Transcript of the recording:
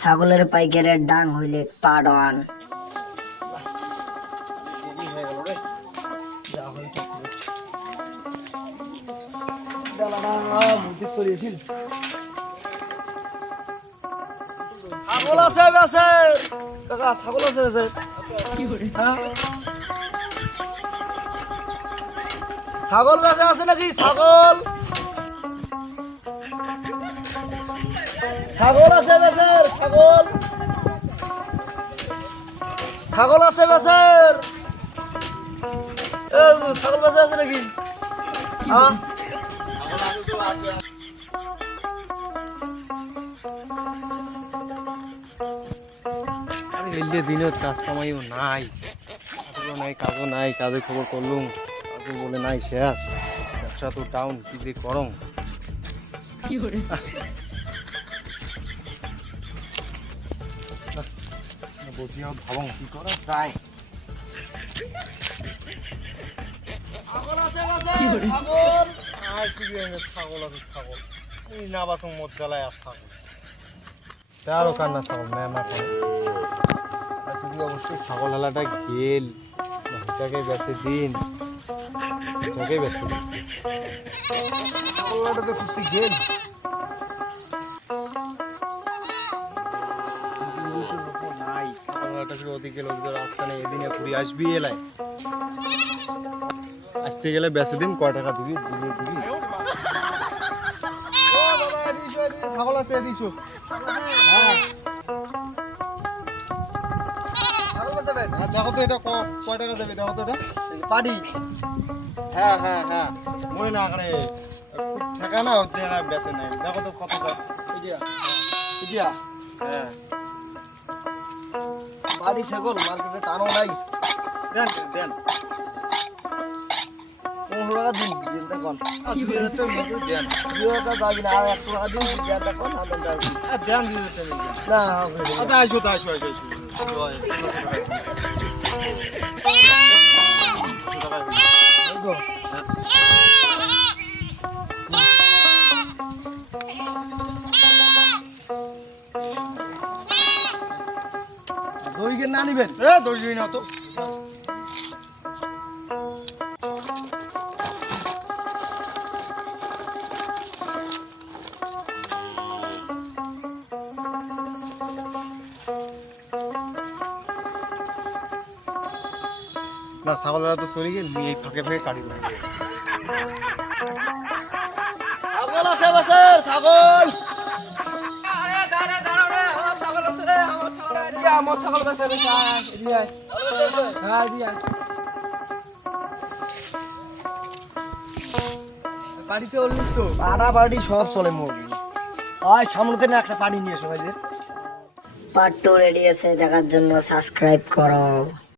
ছাগলের পাইকারের ডাং হইলে পাডন। ছাগল আছে বেছে কাকা, ছাগল আছে বেছে। ছাগল বেছে আছে নাকি? ছাগল ছাগল আছে বেছে, ছাগল ছাগল আছে বেছে। ছাগল বেছে আছে নাকি? হ্যাঁ দিনের কাজ কামাইও নাই, কাজও নাই, কাজের খবর করলুম, কাজও বলে নাই শেষ। ব্যবসা তো ডাউন, কি যে করম। বসিয়াও ভাবং কি করা যায়। ছাগল আছে ছাগল। ছাগল আছে ছাগল, এই না বাসং মদ জ্বালায় আর ছাগল তারও কান্না। ছাগল মেমা তুমি অবশ্যই ছাগল হালাটা গেল এটাকে বেঁচে দিন, এটাকে বেঁচে দিন। ছাগল হালাটা তো করতে গেল নাই, ছাগল হালাটা শুধু ওদিকে গেল, ওদিকে রাস্তা নেই, এদিনে ঘুরে আসবি এলাই। আসতে গেলে বেঁচে দিন, কয় টাকা দিবি দিবি। ছাগল আছে দিছো? হ্যাঁ দেখো তো এটা কয় টাকা যাবে, দেখো তো এটা পাড়ি। হ্যাঁ হ্যাঁ হ্যাঁ মনে না এখানে ঠেকা না হচ্ছে, বেঁচে নেই। দেখো তো কত হ্যাঁ বাড়ি ছাগল মার্কেটে টানো নাই। দেন দেন 15 টাকা দিন, দেখুন 2000 টাকা দেন। 2000 টাকা যাবি না, আর 100 টাকা দিন, 2000 টাকা কোন আদন যাবি দেন। 2000 টাকা না আচ্ছা আইসো তো আইসো আইসো দড়ি না নিবেন? দড়ি না তো না, ছাগলেরা তো চলে গেল, এই ফাঁকে ফাঁকে কাটি দেয়। ছাগল আছে বাসার, ছাগল। বাড়িতে বলিস তো পাড়া বাড়ি সব চলে মুরগি। সামনে থেকে একটা পানি নিয়ে এসো ভাইদের। পার্ট 2 রেডি আছে, দেখার জন্য সাবস্ক্রাইব করো।